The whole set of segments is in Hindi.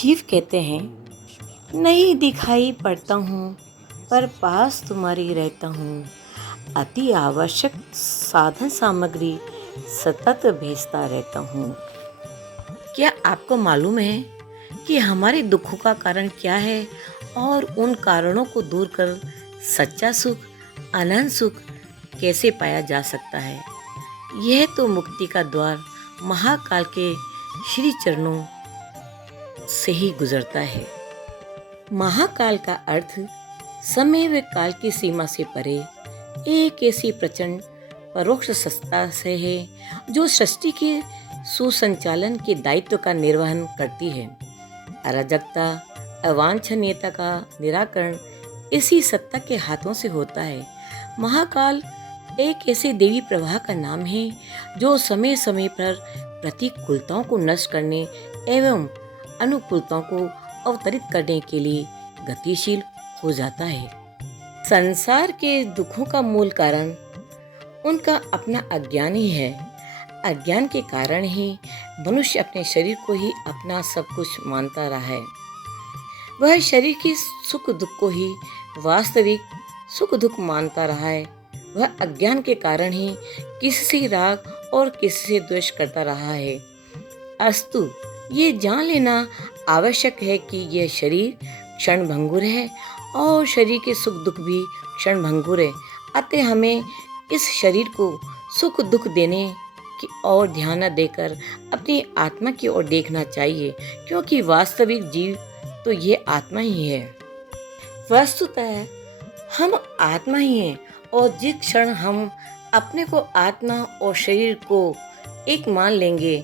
शिव कहते हैं, नहीं दिखाई पड़ता हूँ पर पास तुम्हारी रहता हूँ। अति आवश्यक साधन सामग्री सतत भेजता रहता हूँ। क्या आपको मालूम है कि हमारे दुखों का कारण क्या है और उन कारणों को दूर कर सच्चा सुख, अनंत सुख कैसे पाया जा सकता है? यह तो मुक्ति का द्वार महाकाल के श्री चरणों से ही गुजरता है। महाकाल का अर्थ समय व काल की सीमा से परे एक ऐसी प्रचंड परोक्ष सत्ता से है जो सृष्टि के सुसंचालन के दायित्व का निर्वहन करती है। अराजकता, अवांछनीयता का निराकरण इसी सत्ता के हाथों से होता है। महाकाल एक ऐसे देवी प्रवाह का नाम है जो समय समय पर प्रतिकूलताओं को नष्ट करने एवं अनुकूलताओं को अवतरित करने के लिए गतिशील हो जाता है। संसार के दुखों का मूल कारण उनका अपना अज्ञान ही है। अज्ञान के कारण ही मनुष्य अपने शरीर को ही अपना सब कुछ मानता रहा है। वह शरीर के सुख दुख को ही वास्तविक सुख दुख मानता रहा है। वह अज्ञान के कारण ही किसी से राग और किसी से द्वेष करता रहा है। अस्तु ये जान लेना आवश्यक है कि यह शरीर क्षणभंगुर है और शरीर के सुख दुख भी क्षणभंगुर है। अतः हमें इस शरीर को सुख दुख देने की ओर ध्यान न देकर अपनी आत्मा की ओर देखना चाहिए, क्योंकि वास्तविक जीव तो ये आत्मा ही है। वस्तुतः हम आत्मा ही हैं और जिस क्षण हम अपने को आत्मा और शरीर को एक मान लेंगे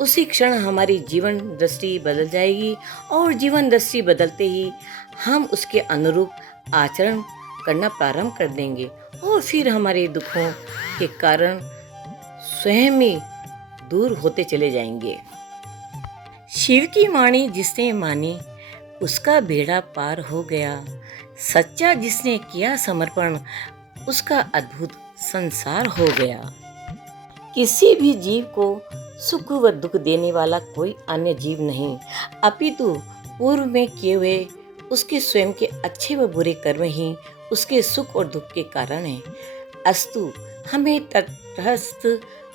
उसी क्षण हमारी जीवन दृष्टि बदल जाएगी और जीवन दृष्टि बदलते ही हम उसके अनुरूप आचरण करना प्रारंभ कर देंगे और फिर हमारे दुखों के कारण स्वयं ही दूर होते चले जाएंगे। शिव की वाणी जिसने मानी उसका बेड़ा पार हो गया। सच्चा जिसने किया समर्पण उसका अद्भुत संसार हो गया। किसी भी जीव को सुख व दुख देने वाला कोई अन्य जीव नहीं, अपितु पूर्व में किए हुए उसके स्वयं के अच्छे व बुरे कर्म ही उसके सुख और दुख के कारण हैं। अस्तु हमें तटस्थ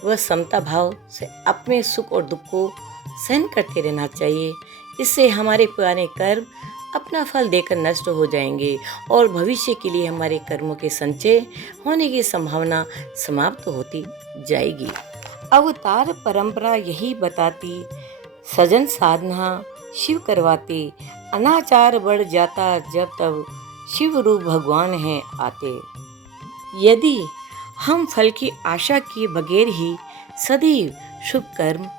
व समता भाव से अपने सुख और दुख को सहन करते रहना चाहिए। इससे हमारे पुराने कर्म अपना फल देकर नष्ट हो जाएंगे और भविष्य के लिए हमारे कर्मों के संचय होने की संभावना समाप्त होती जाएगी। अवतार परंपरा यही बताती, सजन साधना शिव करवाते, अनाचार बढ़ जाता जब तब शिव रूप भगवान हैं आते। यदि हम फल की आशा किए बगैर ही सदैव शुभ कर्म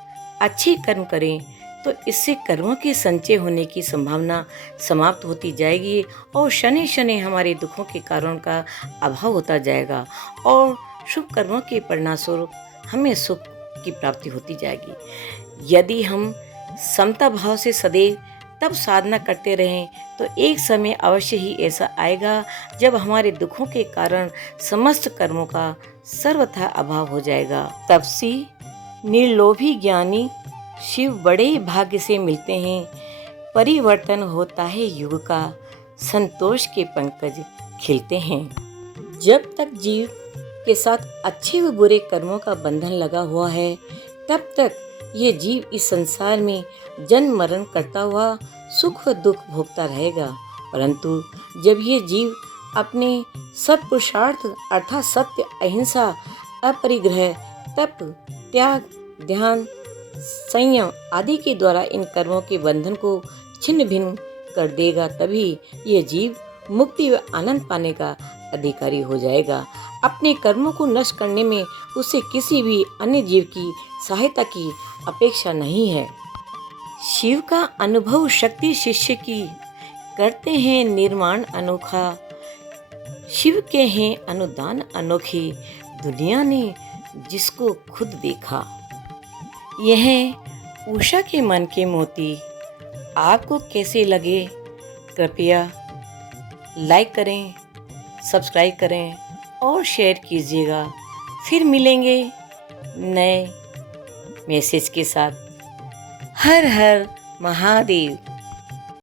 अच्छे कर्म करें तो इससे कर्मों के संचय होने की संभावना समाप्त होती जाएगी और शनि शनि हमारे दुखों के कारण का अभाव होता जाएगा और शुभ कर्मों के परिणामस्वरूप हमें सुख की प्राप्ति होती जाएगी। यदि हम समता भाव से सदैव तब साधना करते रहें तो एक समय अवश्य ही ऐसा आएगा जब हमारे दुखों के कारण समस्त कर्मों का सर्वथा अभाव हो जाएगा। तपसी निर्लोभी ज्ञानी शिव बड़े भाग्य से मिलते हैं। परिवर्तन होता है युग का, संतोष के पंकज खिलते हैं। जब तक जीव के साथ अच्छे व बुरे कर्मों का बंधन लगा हुआ है तब तक ये जीव इस संसार में जन्म मरण करता हुआ सुख व दुख भोगता रहेगा। परंतु जब ये जीव अपने सत्पुरुषार्थ अर्थात सत्य, अहिंसा, अपरिग्रह, तप, त्याग, ध्यान, संयम आदि के द्वारा इन कर्मों के बंधन को छिन्न भिन्न कर देगा, तभी यह जीव मुक्ति व आनंद पाने का अधिकारी हो जाएगा। अपने कर्मों को नष्ट करने में उसे किसी भी अन्य जीव की सहायता की अपेक्षा नहीं है। शिव का अनुभव शक्ति शिष्य की करते हैं निर्माण अनोखा। शिव के हैं अनुदान अनोखे, दुनिया ने जिसको खुद देखा। यह उषा के मन के मोती आपको कैसे लगे कृपया लाइक करें, सब्सक्राइब करें और शेयर कीजिएगा। फिर मिलेंगे नए मैसेज के साथ। हर हर महादेव।